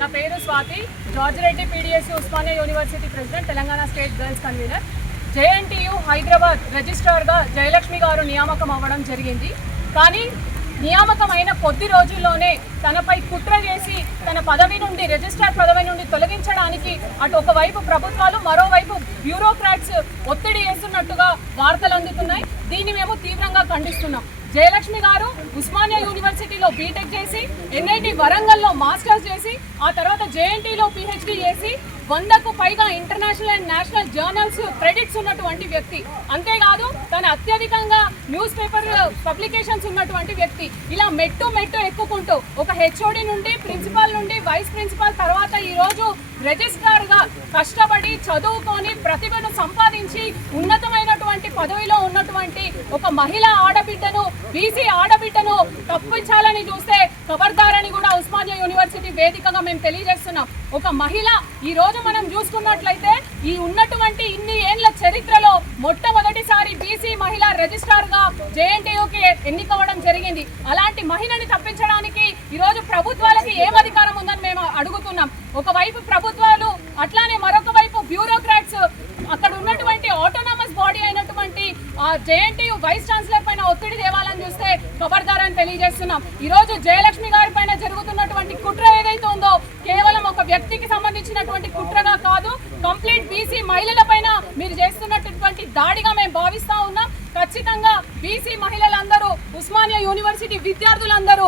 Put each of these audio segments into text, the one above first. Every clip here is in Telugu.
నా పేరు Swathi, George Reddy PDS Osmania university president, Telangana state girls convenor. JNTU Hyderabad రిజిస్ట్రార్గా జయలక్ష్మి గారు నియామకం అవ్వడం జరిగింది. కానీ నియామకమైన కొద్ది రోజుల్లోనే తనపై కుట్ర చేసి తన పదవి నుండి, రిజిస్ట్రార్ పదవి నుండి తొలగించడానికి అటు ఒకవైపు ప్రభుత్వాలు, మరోవైపు బ్యూరోక్రాట్స్ ఒత్తిడి చేస్తున్నట్టుగా వార్తలు అందుతున్నాయి. దీన్ని మేము తీవ్రంగా ఖండిస్తున్నాం. జయలక్ష్మి గారు ఉస్మానియా యూనివర్సిటీలో బీటెక్ చేసి, ఎన్ఐటి వరంగల్లో మాస్టర్స్ చేసి, ఆ తర్వాత జేఎన్టీలో పిహెచ్డి చేసి 100కు పైగా international and national journals credits ఉన్నటువంటి వ్యక్తి. అంతేకాదు తన అత్యధికంగా న్యూస్ పేపర్ పబ్లికేషన్స్ ఉన్నటువంటి వ్యక్తి. ఇలా మెట్టు ఎక్కుకుంటూ ఒక హెచ్ఓడి నుండి, ప్రిన్సిపాల్ నుండి వైస్ ప్రిన్సిపాల్, తర్వాత ఈరోజు రిజిస్ట్రార్గా కష్టపడి చదువుకొని ప్రతిభను సంపాదించి ఉన్నతమైనటువంటి పదవిలో ఉన్నటువంటి ఒక మహిళా ఆడబిడ్డను, బీసీ ఆడబిడ్డను తప్పించాలని చూస్తే ఖబర్దారని కూడా ఉస్మానియా యూనివర్సిటీ వేదికగా మేము తెలియజేస్తున్నాం. ఒక మహిళ ఈ రోజు మనం చూసుకున్నట్లయితే ఈ ఉన్నటువంటి ఇన్ని ఏళ్ల చరిత్రలో మొట్టమొదటిసారి బీసీ మహిళా రిజిస్ట్రార్ గా జేఎన్టీయూకి ఎన్నికవడం జరిగింది. అలాంటి మహిళని తప్పించడానికి ఈరోజు ప్రభుత్వాలకి ఏం అధికారం ఉందని మేము అడుగుతున్నాం. ఒకవైపు ప్రభుత్వాలు, అట్లానే మరొక వైపు బ్యూరోక్రాట్స్ అక్కడ ఉన్నటువంటి ఆటోనమస్ బాడీ అయినటువంటి జేఎన్టీయూ వైస్ ఛాన్సలర్ పైన ఒత్తిడి తేవాలని చూస్తే ఖబర్దారని తెలియజేస్తున్నాం. ఈరోజు జయలక్ష్మి గారి పైన జరుగుతున్నటువంటి కుట్ర ఏదైతే ఉందో కేవలం ఒక వ్యక్తికి సంబంధించినటువంటి కుట్రగా కాదు, కంప్లీట్ బీసీ మహిళల పైన మీరు చేస్తున్నటువంటి దాడిగా మేము భావిస్తా ఉన్నాం. ఖచ్చితంగా బీసీ మహిళలందరూ, ఉస్మానియా యూనివర్సిటీ విద్యార్థులందరూ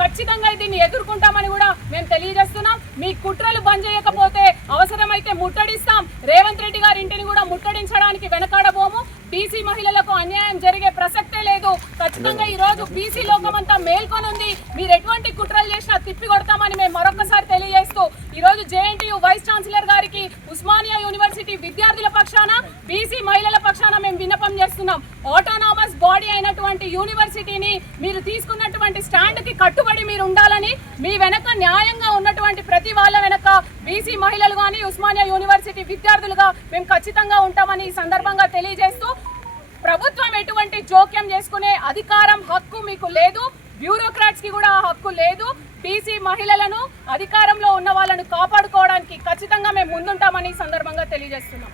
ఖచ్చితంగా దీన్ని ఎదుర్కొంటామని కూడా మేము తెలియజేస్తున్నాం. మీ కుట్రలు బంద్ చేయకపోతే అవసరమైతే ముట్టడిస్తాం. రేవంత్ రెడ్డి గారి ఇంటిని కూడా ముట్టడించడానికి వెనకాడబోము. బీసీ మహిళలకు అన్యాయం జరిగే ప్రసక్తే లేదు. ఖచ్చితంగా ఈ రోజు బీసీ లోకమంతా మేల్కొనుంది. మీరు ఎటువంటి కుట్రలు చేసినా తిప్పి కొడతామని మేము మరొకసారి తెలియజేస్తూ ఈ రోజు జేఎన్టీయూ వైస్ ఛాన్సలర్ గారికి ఉస్మానియా యూనివర్సిటీ విద్యార్థుల పక్షాన, బీసీ మహిళల పక్షాన మేము విన్నపం చేస్తున్నాం. ఆటోనామస్ బాడీ అయినటువంటి యూనివర్సిటీని మీరు తీసుకున్నటువంటి స్టాండ్ కి కట్టుబడి మీరు ఉండాలని, మీ వెనక న్యాయంగా ఉన్నటువంటి ప్రతి వాళ్ళ వెనక బీసీ మహిళలు కానీ, ఉస్మానియా యూనివర్సిటీ విద్యార్థులుగా మేము ఖచ్చితంగా ఉంటామని ఈ సందర్భంగా తెలియజేస్తూ, ప్రభుత్వం ఎటువంటి జోక్యం చేసుకునే అధికారం, హక్కు మీకు లేదు. బ్యూరోక్రాట్స్ కి కూడా హక్కు లేదు. బీసీ మహిళలను, అధికారంలో ఉన్న వాళ్ళను కాపాడుకోవడానికి ఖచ్చితంగా మేము ముందుంటామని ఈ సందర్భంగా తెలియజేస్తున్నాం.